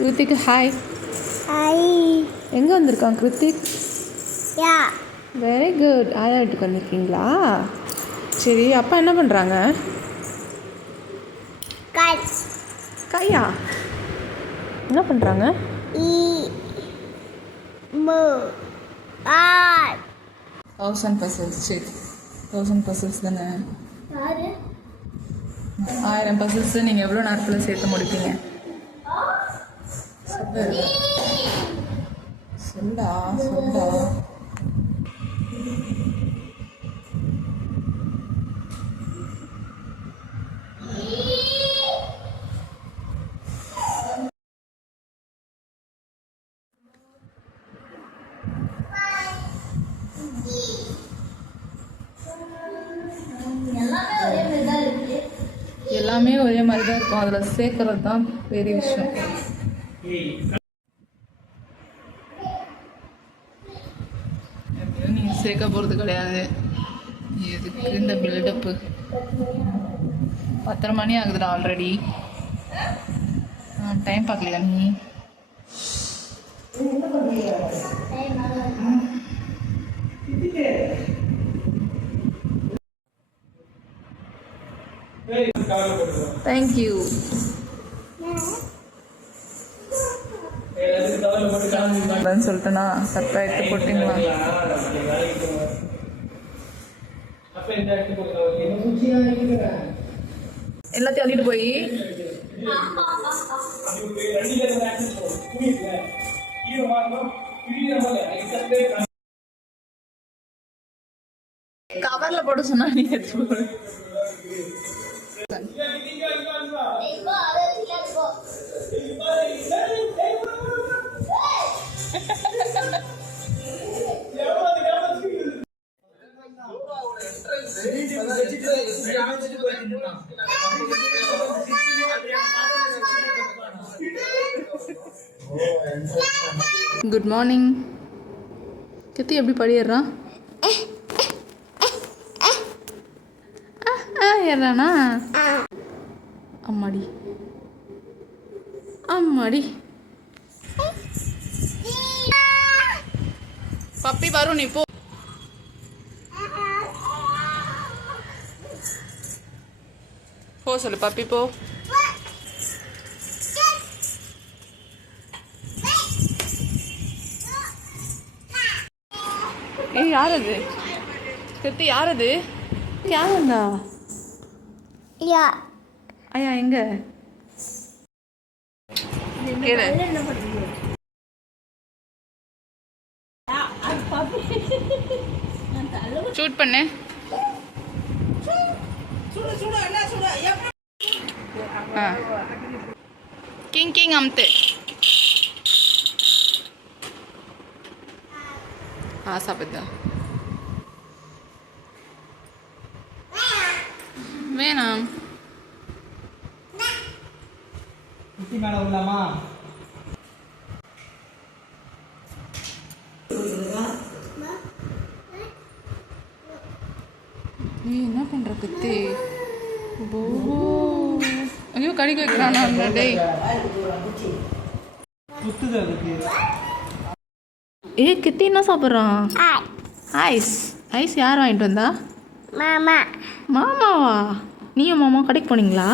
Hrithik hi. Hi. எங்கே வந்திருக்கான் கிருத்திக்? யா. Very good. ஆயா வீட்டுக்கு வந்திருக்கீங்களா? சரி, அப்பா என்ன பண்ணுறாங்க? கையா என்ன பண்ணுறாங்க? 1000 பசல்ஸ். சரி, 1000 பசல்ஸ் தானே? 1000 பசல்ஸ் நீங்கள் எவ்வளோ நேரத்தில் சேர்த்து முடிப்பீங்க? சொல்லா சொல்லா. எல்லாமே ஒரே மாதிரி தான் இருக்கும், அதில் சேர்க்கறது தான் பெரிய விஷயம். நீங்கள் சேர்க்க போகிறது கிடையாது. எதுக்கு இந்த பில்டப்பு? 10:30 மணி ஆகுதுடா ஆல்ரெடி. டைம் பார்க்கலையா நீ? தேங்க்யூ. சொல்லிட்டேன்னா தப்பா எடுத்து போட்டீங்களா? எல்லாத்தையும் அள்ளிட்டு போய் கவர்ல போட சொன்னா நீ எடுத்து போடு. Good morning. கத்தி எப்படி படிடுறான்? ஏறானா? அம்மாடி அம்மாடி. பப்பி வரும், நீ போ. போ சொல்லு பப்பி போ. ஏய், யார் அது? கிருத்தி, யார் அது? யார் வந்தா? யா. ஐயா எங்க? கேளு. ஷூட் பண்ணு. கிங் கிங் அம்த்து. சாப்பிட்டா வேணாம். என்ன பண்ற குத்தி? ஐயோ, கடிக்க வைக்கிறானா? ஏய் கித்தி, என்ன சாப்பிட்றான்? ஐஸ். ஐஸ் யார் வாங்கிட்டு வந்தா? மாமா. மாமாவா? நீயும் மாமா கடைக்கு போனீங்களா?